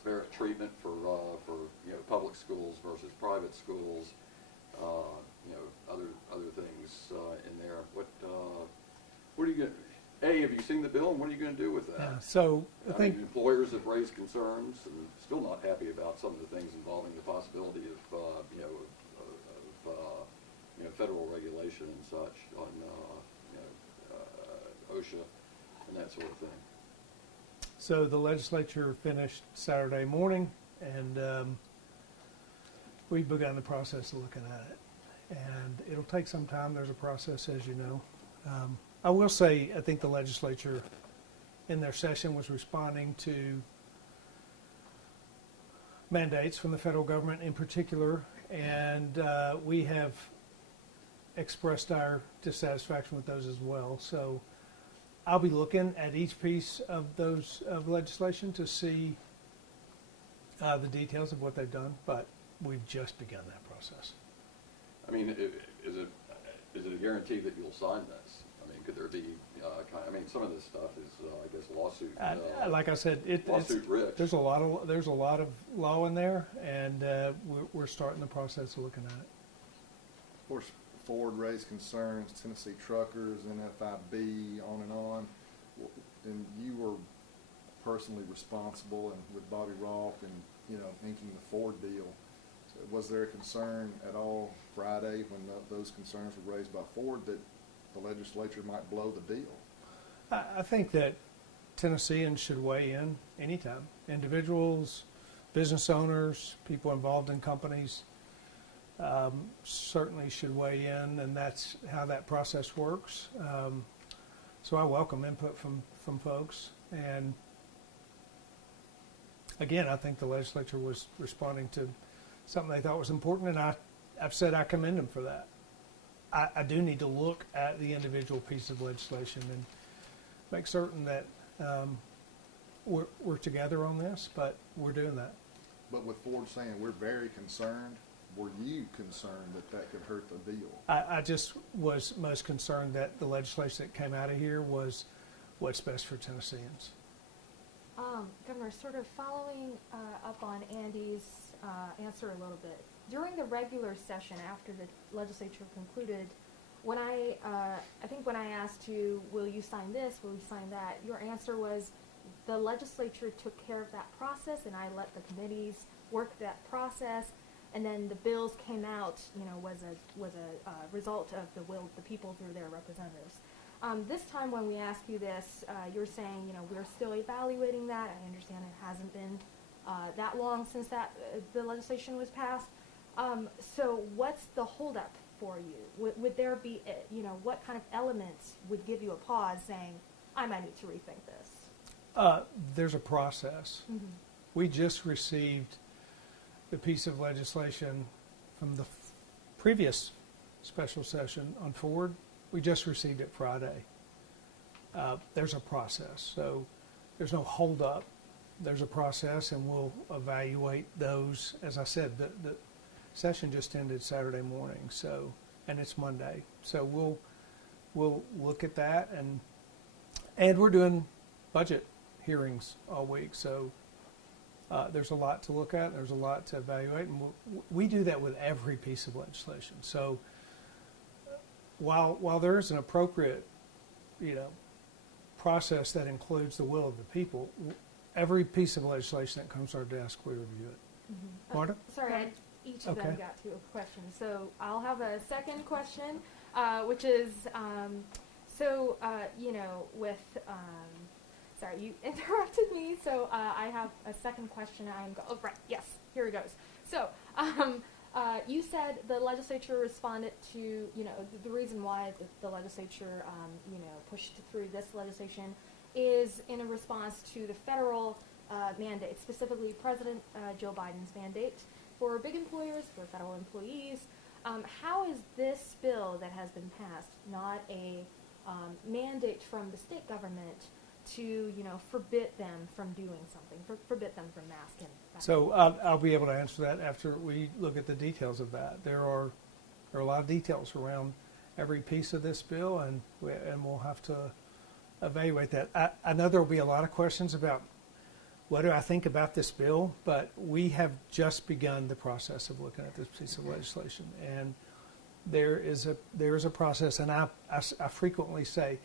disparate treatment for public schools versus private schools. Other things in there. What are you going? Have you seen the bill, and what are you going to do with that? Yeah, so I think employers have raised concerns and still not happy about some of the things involving the possibility of federal regulation and such on OSHA and that sort of thing. so the legislature finished Saturday morning, and we've begun the process of looking at it. And it'll take some time. There's a process, as you know. I will say, I think the legislature in their session was responding to mandates from the federal government in particular, and we have expressed our dissatisfaction with those as well. So I'll be looking at each piece of those of legislation to see the details of what they've done, but we've just begun that process. I mean, is it a guarantee that you'll sign this? I mean, could there be some of this stuff is, I guess, lawsuit. Like I said, lawsuit rich. There's a lot of law in there, and we're starting the process of looking at it. Of course, Ford raised concerns, Tennessee truckers, NFIB, on and on. And you were personally responsible and with Bobby Roth and inking the Ford deal. So was there a concern at all Friday when those concerns were raised by Ford that the legislature might blow the deal? I think that Tennesseans should weigh in anytime. Individuals, business owners, people involved in companies certainly should weigh in, and that's how that process works. So I welcome input from folks. And again, I think the legislature was responding to something they thought was important, and I've said I commend them for that. I do need to look at the individual piece of legislation and make certain that we're together on this, but we're doing that. But with Ford saying we're very concerned, were you concerned that could hurt the deal? I just was most concerned that the legislation that came out of here was what's best for Tennesseans. Governor, sort of following up on Andy's answer a little bit, during the regular session after the legislature concluded, when I think when I asked you, will you sign this, will you sign that, your answer was the legislature took care of that process and I let the committees work that process, and then the bills came out, was a result of the will of the people through their representatives. This time when we ask you this, you're saying, we're still evaluating that. I understand it hasn't been that long since the legislation was passed. So what's the holdup for you? Would there be, what kind of elements would give you a pause saying, I might need to rethink this? There's a process. Mm-hmm. We just received the piece of legislation from the previous special session on Ford. We just received it Friday. There's a process, so there's no holdup. There's a process, and we'll evaluate those. As I said, the session just ended Saturday morning, and it's Monday. So we'll look at that, and we're doing budget hearings all week. So there's a lot to look at. There's a lot to evaluate, and we do that with every piece of legislation. So while there is an appropriate, process that includes the will of the people, every piece of legislation that comes to our desk, we review it. Mm-hmm. Marta? Sorry, each of them got to a question. So I'll have a second question, which is, with, sorry, you interrupted me, so I have a second question. Right, yes, here it goes. So, you said the legislature responded to, the reason why the legislature, pushed through this legislation is in a response to the federal mandate, specifically President Joe Biden's mandate for big employers, for federal employees. How is this bill that has been passed not a mandate from the state government to, forbid them from doing something, forbid them from masking? So I'll be able to answer that after we look at the details of that. There are a lot of details around every piece of this bill, and we'll have to evaluate that. I know there will be a lot of questions about what do I think about this bill? But we have just begun the process of looking at this piece of legislation, and there is a process, and I frequently say,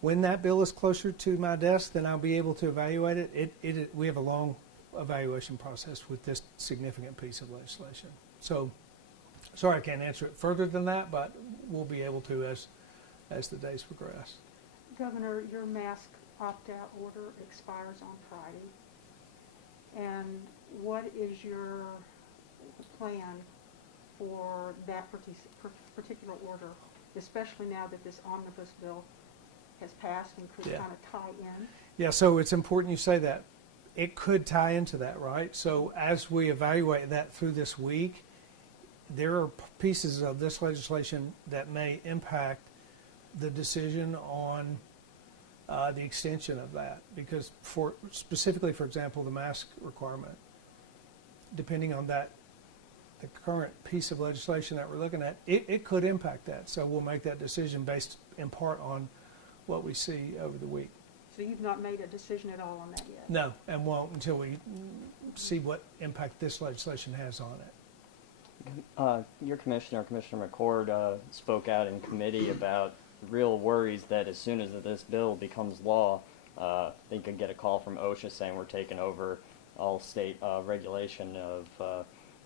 when that bill is closer to my desk, then I'll be able to evaluate it. We have a long evaluation process with this significant piece of legislation. So, sorry I can't answer it further than that, but we'll be able to as the days progress. Governor, your mask opt-out order expires on Friday. And what is your plan for that particular order, especially now that this omnibus bill has passed and could Yeah. kind of tie in? Yeah, so it's important you say that. It could tie into that, right? So as we evaluate that through this week, there are pieces of this legislation that may impact the decision on the extension of that, because specifically, for example, the mask requirement, depending on that, the current piece of legislation that we're looking at, it could impact that. So we'll make that decision based in part on what we see over the week. So you've not made a decision at all on that yet? No, and won't until we see what impact this legislation has on it. Your commissioner, Commissioner McCord, spoke out in committee about real worries that as soon as this bill becomes law, they could get a call from OSHA saying we're taking over all state regulation of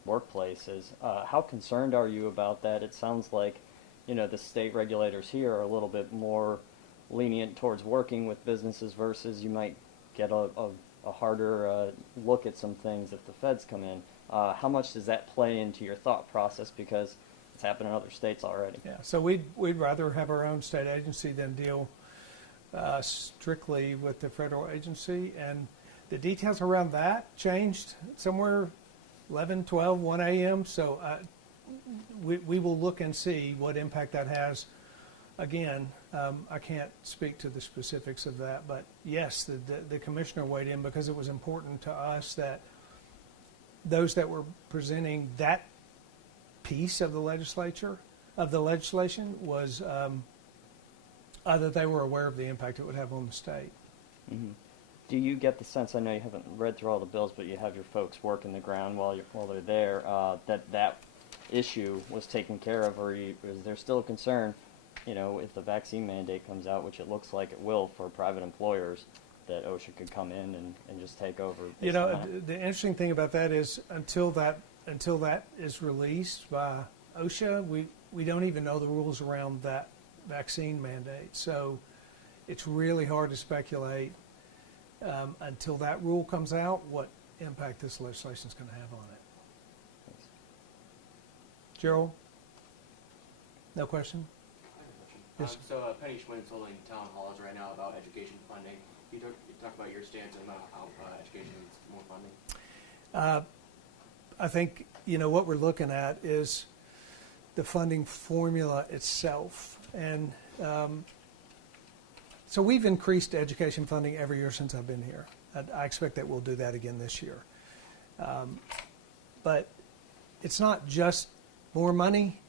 workplaces. How concerned are you about that? It sounds like, the state regulators here are a little bit more lenient towards working with businesses versus you might get a harder look at some things if the feds come in. How much does that play into your thought process? Because it's happened in other states already. Yeah, so we'd rather have our own state agency than deal strictly with the federal agency. And the details around that changed somewhere 11, 12, 1 a.m. So we will look and see what impact that has. Again, I can't speak to the specifics of that, but yes, the commissioner weighed in because it was important to us that those that were presenting that piece of the legislation was that they were aware of the impact it would have on the state. Mm-hmm. Do you get the sense, I know you haven't read through all the bills, but you have your folks working the ground while they're there, that issue was taken care of, or is there still a concern, if the vaccine mandate comes out, which it looks like it will for private employers, that OSHA could come in and just take over? The interesting thing about that is until that is released by OSHA, we don't even know the rules around that vaccine mandate. So it's really hard to speculate until that rule comes out what impact this legislation is going to have on it. Thanks. Gerald? No question? I have a question. Yes. So Penny Schwind's holding town halls right now about education funding. You talk about your stance on how education needs more funding. I think, what we're looking at is the funding formula itself. And so we've increased education funding every year since I've been here. I expect that we'll do that again this year. But it's not just more money.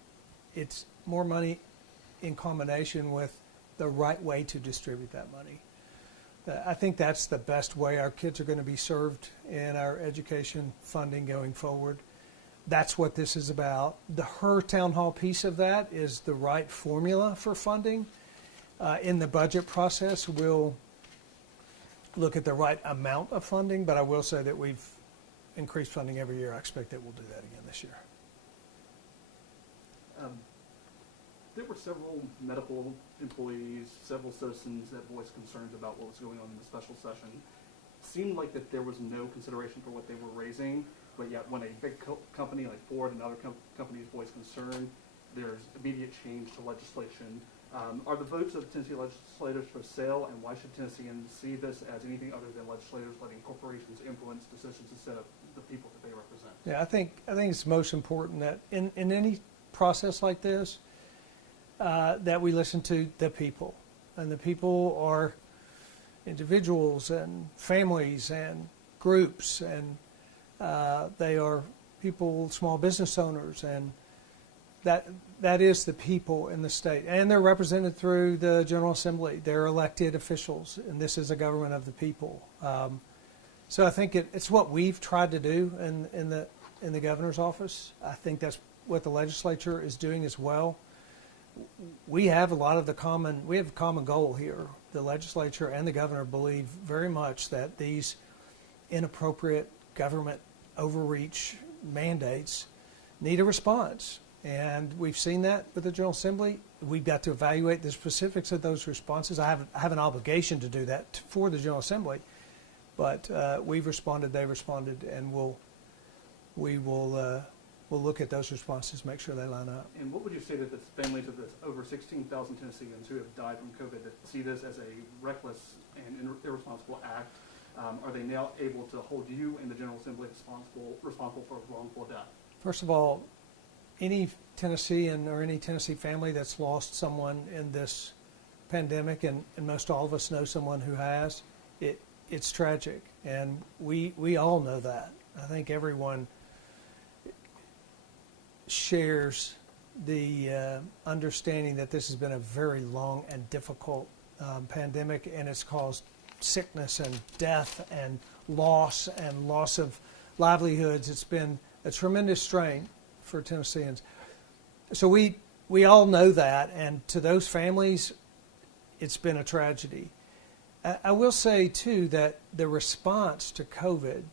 It's more money in combination with the right way to distribute that money. I think that's the best way our kids are going to be served in our education funding going forward. That's what this is about. The Her Town Hall piece of that is the right formula for funding. In the budget process, we'll look at the right amount of funding, but I will say that we've increased funding every year. I expect that we'll do that again this year. There were several medical employees, several citizens that voiced concerns about what was going on in the special session. Seemed like that there was no consideration for what they were raising, but yet when a big company like Ford and other companies voice concern, there's immediate change to legislation. Are the votes of Tennessee legislators for sale, and why should Tennesseans see this as anything other than legislators letting corporations influence decisions instead of the people that they represent? Yeah, I think it's most important that in any process like this, that we listen to the people. And the people are individuals and families and groups, and they are people, small business owners, and that is the people in the state. And they're represented through the General Assembly. They're elected officials, and this is a government of the people. So I think it's what we've tried to do in the governor's office. I think that's what the legislature is doing as well. We have a lot of we have a common goal here. The legislature and the governor believe very much that these inappropriate government overreach mandates need a response. And we've seen that with the General Assembly. We've got to evaluate the specifics of those responses. I have an obligation to do that for the General Assembly. But we've responded, they responded, and we'll look at those responses, make sure they line up. And what would you say to the families of the over 16,000 Tennesseans who have died from COVID that see this as a reckless and irresponsible act? Are they now able to hold you and the General Assembly responsible for wrongful death? First of all, any Tennessean or any Tennessee family that's lost someone in this pandemic, and most all of us know someone who has, it's tragic, and we all know that. I think everyone shares the understanding that this has been a very long and difficult pandemic, and it's caused sickness and death and loss of livelihoods. It's been a tremendous strain for Tennesseans. So we all know that, and to those families, it's been a tragedy. I will say, too, that the response to COVID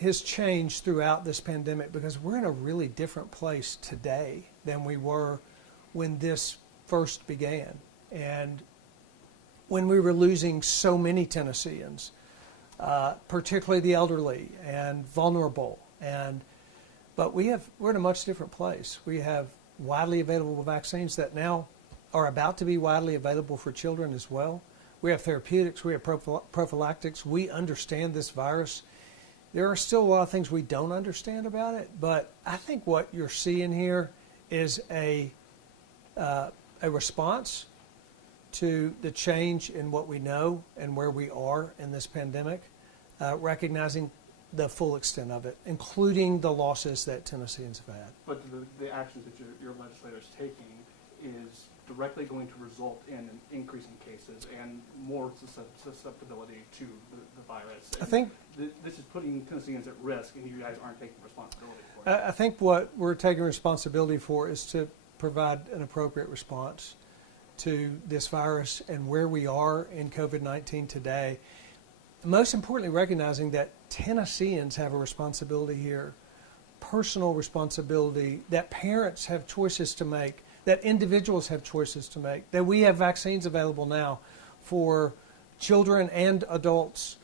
has changed throughout this pandemic because we're in a really different place today than we were when this first began. And when we were losing so many Tennesseans, particularly the elderly and vulnerable, but we're in a much different place. We have widely available vaccines that now are about to be widely available for children as well. We have therapeutics, we have prophylactics. We understand this virus. There are still a lot of things we don't understand about it, but I think what you're seeing here is a response to the change in what we know and where we are in this pandemic, recognizing the full extent of it, including the losses that Tennesseans have had. But the actions that your legislator is taking is directly going to result in an increase in cases and more susceptibility to the virus. I think this is putting Tennesseans at risk, and you guys aren't taking responsibility for it. I think what we're taking responsibility for is to provide an appropriate response to this virus and where we are in COVID-19 today. Most importantly, recognizing that Tennesseans have a responsibility here, personal responsibility, that parents have choices to make, that individuals have choices to make, that we have vaccines available now for children and adults.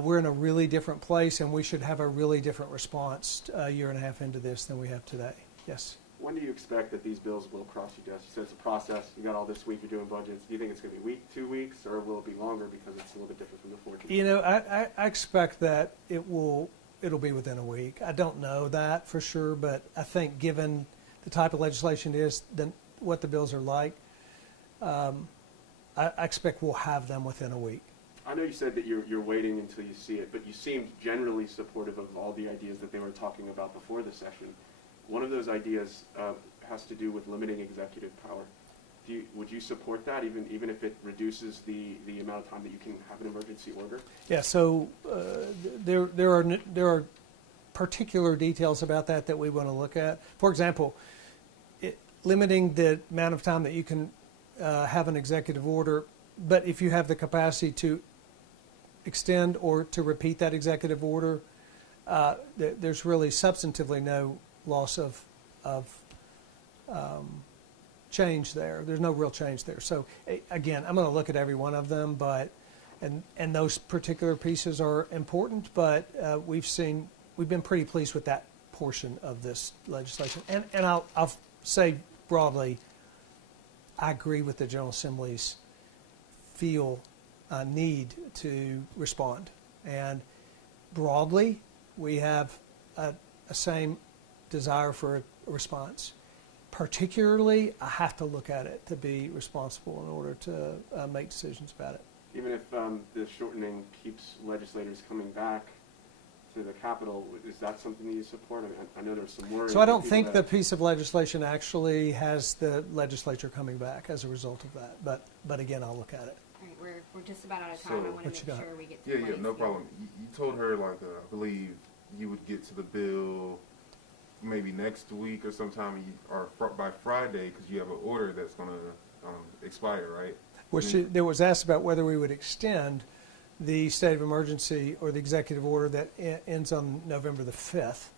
We're in a really different place, and we should have a really different response a year and a half into this than we have today. Yes? When do you expect that these bills will cross your desk? You said it's a process. You got all this week. You're doing budgets. Do you think it's going to be a week, 2 weeks, or will it be longer because it's a little bit different from the 14? You know, I expect that it'll be within a week. I don't know that for sure, but I think given the type of legislation it is, then what the bills are like, I expect we'll have them within a week. I know you said that you're waiting until you see it, but you seemed generally supportive of all the ideas that they were talking about before the session. One of those ideas has to do with limiting executive power. Would you support that, even if it reduces the amount of time that you can have an emergency order? Yeah. So there are particular details about that we want to look at. For example, limiting the amount of time that you can have an executive order, but if you have the capacity to extend or to repeat that executive order, there's really substantively no loss of change there. There's no real change there. So again, I'm going to look at every one of them, and those particular pieces are important, but we've been pretty pleased with that portion of this legislation. And I'll say broadly, I agree with the General Assembly's need to respond. And broadly, we have a same desire for a response. Particularly, I have to look at it to be responsible in order to make decisions about it. Even if the shortening keeps legislators coming back to the Capitol, is that something that you support? I know there's some worry. So I don't think the piece of legislation actually has the legislature coming back as a result of that. But again, I'll look at it. All right, we're just about out of time. So- I want to What you make got? sure we get to Yeah, place. no problem. You told her, like, I believe you would get to the bill maybe next week or sometime, or by Friday, because you have an order that's going to expire, right? There was asked about whether we would extend the state of emergency or the executive order that ends on November the 5th.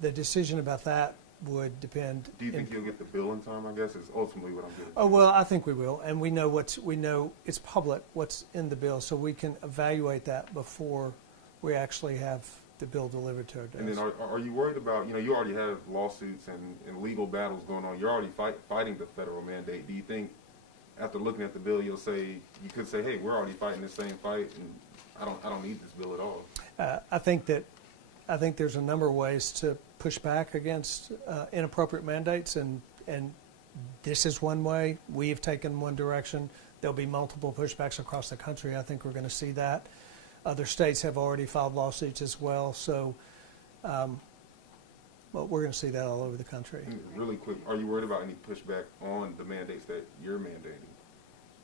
The decision about that would depend. Do you think you'll get the bill in time, I guess, is ultimately what I'm getting Oh, at. well, I think we will, and we know it's public, what's in the bill, so we can evaluate that before we actually have the bill delivered to our desk. And then are you worried about, you already have lawsuits and legal battles going on. You're already fighting the federal mandate. Do you think after looking at the bill, you could say, hey, we're already fighting the same fight, and I don't need this bill at all? I think there's a number of ways to push back against inappropriate mandates, and this is one way. We have taken one direction. There'll be multiple pushbacks across the country. I think we're going to see that. Other states have already filed lawsuits as well, so well, we're going to see that all over the country. And really quick, are you worried about any pushback on the mandates that you're mandating?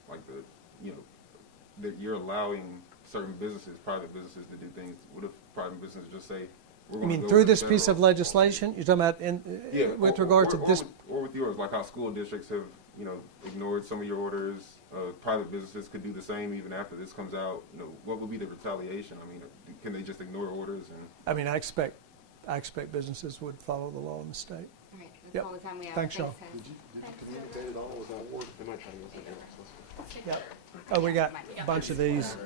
Like that you're allowing certain businesses, private businesses, to do things. What if private businesses just say, we're I going to mean, go through with the this piece of federal? legislation, you're talking about with regard to this? Or with yours, like how school districts have, ignored some of your orders. Private businesses could do the same even after this comes out. What would be the retaliation? I mean, can they just ignore orders? And I mean, I expect businesses would follow the law in the state. All right, that's Yep. all the time we have. Thanks, y'all. guys. Did you communicate at all with that ward? They might try to use it. Yep. Oh, we got a bunch of these.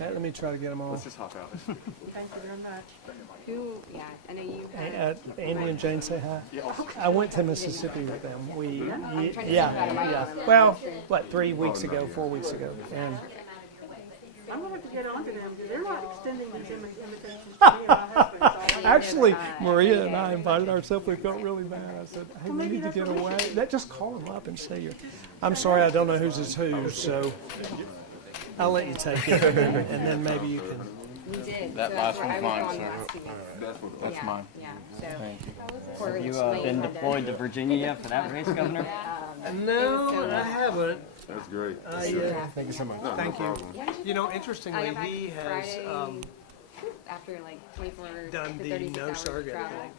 Let me try to get them all. Let's just hop out. Thank you very much. Who, yeah, I know you had. Andy and Jane say hi. I went to Mississippi with them. I'm trying to think about it. Yeah. Well, 3 weeks ago, 4 weeks ago, and I'm going to have to get on to them, because they're not extending these invitations to me and my husband. So actually, Maria and I invited ourselves. We felt really bad. I said, "Hey, we maybe need to that's get what we away." should- Just call them up and say you're. I'm sorry, I don't know whose is whose, so I'll let you take it, and then maybe you can. We did. That so last that's where one's I was mine, on sir. last week. That's Yeah, mine. Yeah, so. Thank you. Corey Have you explained been how to- deployed to Virginia yet for that race, Governor? No, I haven't. that's great. Thank you so much. No, Thank no you. problem. You know, I interestingly, got back he has Friday after like 24 done to the 36 no hours of surrogate travel. thing.